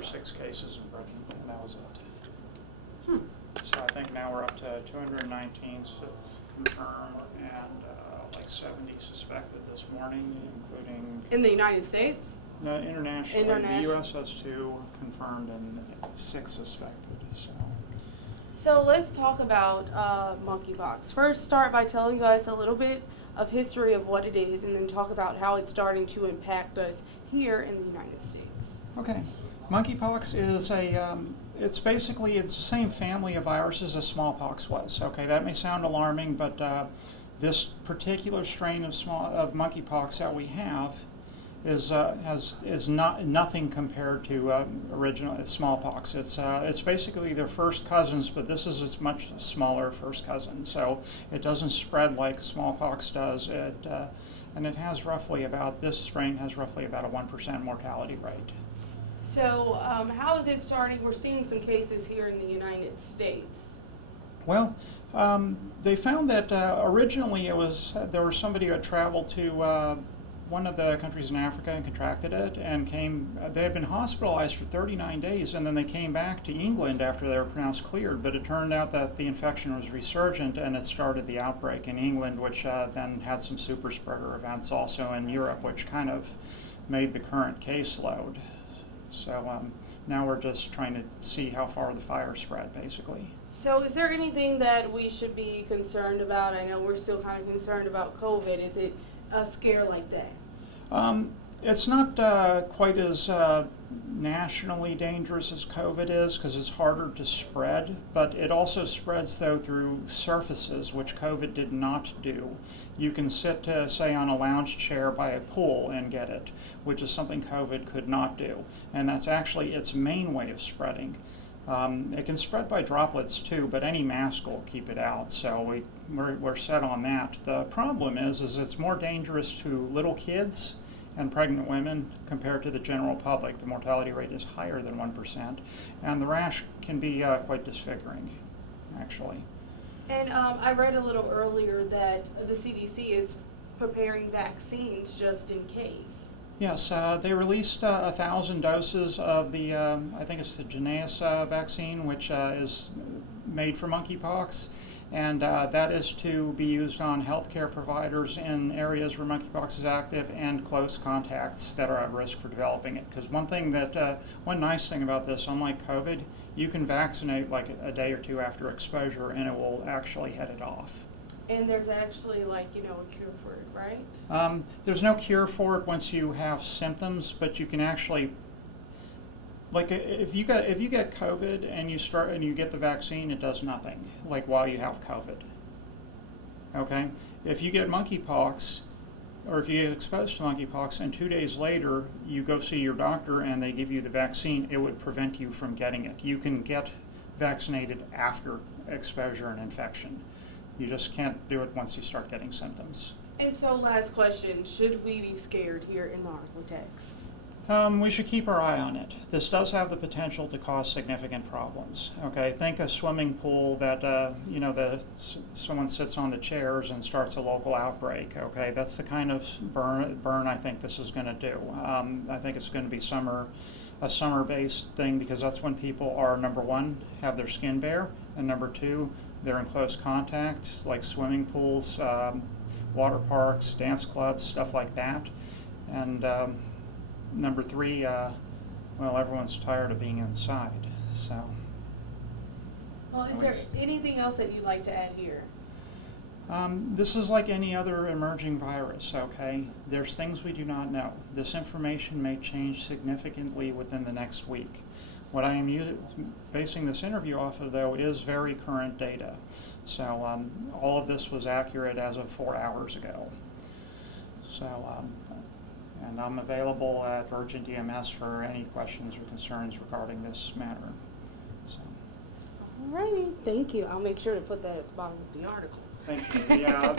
for 6 cases in Britain, and that was it. So I think now we're up to 219 confirmed and like 70 suspected this morning, including... In the United States? No, internationally. The U.S. has 2 confirmed and 6 suspected. So let's talk about monkeypox. First, start by telling us a little bit of history of what it is, and then talk about how it's starting to impact us here in the United States. Okay, monkeypox is it's the same family of viruses as smallpox was. Okay, that may sound alarming, but this particular strain of monkeypox that we have is nothing compared to original smallpox. It's basically their first cousins, but this is its much smaller first cousin. So it doesn't spread like smallpox does. And it has this strain has roughly about a 1% mortality rate. So how is it starting? We're seeing some cases here in the United States. Well, they found that originally there was somebody who had traveled to one of the countries in Africa and contracted it, and they had been hospitalized for 39 days, and then they came back to England after they were pronounced cleared, but it turned out that the infection was resurgent, and it started the outbreak in England, which then had some super spreader events also in Europe, which kind of made the current caseload. So now we're just trying to see how far the fire spread, basically. So is there anything that we should be concerned about? I know we're still kind of concerned about COVID. Is it a scare like that? It's not quite as nationally dangerous as COVID is, because it's harder to spread, but it also spreads, though, through surfaces, which COVID did not do. You can sit, say, on a lounge chair by a pool and get it, which is something COVID could not do, and that's actually its main way of spreading. It can spread by droplets too, but any mask will keep it out, so we're set on that. The problem is it's more dangerous to little kids and pregnant women compared to the general public. The mortality rate is higher than 1%, and the rash can be quite disfiguring, actually. And I read a little earlier that the CDC is preparing vaccines just in case. Yes, they released 1,000 doses of the, I think it's the Jynneos vaccine, which is made for monkeypox, and that is to be used on healthcare providers in areas where monkeypox is active and close contacts that are at risk for developing it. Because one nice thing about this, unlike COVID, you can vaccinate like a day or 2 after exposure, and it will actually head it off. And there's actually, a cure for it, right? There's no cure for it once you have symptoms, but you can actually, if you get COVID and you get the vaccine, it does nothing, while you have COVID. Okay? If you get monkeypox, or if you get exposed to monkeypox and 2 days later you go see your doctor and they give you the vaccine, it would prevent you from getting it. You can get vaccinated after exposure and infection. You just can't do it once you start getting symptoms. And so, last question, should we be scared here in the article text? We should keep our eye on it. This does have the potential to cause significant problems. Okay, think a swimming pool that someone sits on the chairs and starts a local outbreak. Okay, that's the kind of burn I think this is going to do. I think it's going to be a summer-based thing, because that's when people are, number one, have their skin bare, and number two, they're in close contact, like swimming pools, water parks, dance clubs, stuff like that. And number three, everyone's tired of being inside. So. Well, is there anything else that you'd like to add here? This is like any other emerging virus, okay? There's things we do not know. This information may change significantly within the next week. What I am basing this interview off of, though, is very current data. So all of this was accurate as of 4 hours ago. So, and I'm available at Urgent EMS for any questions or concerns regarding this matter. So. All righty, thank you. I'll make sure to put that at the bottom of the article. Thank you. Yeah,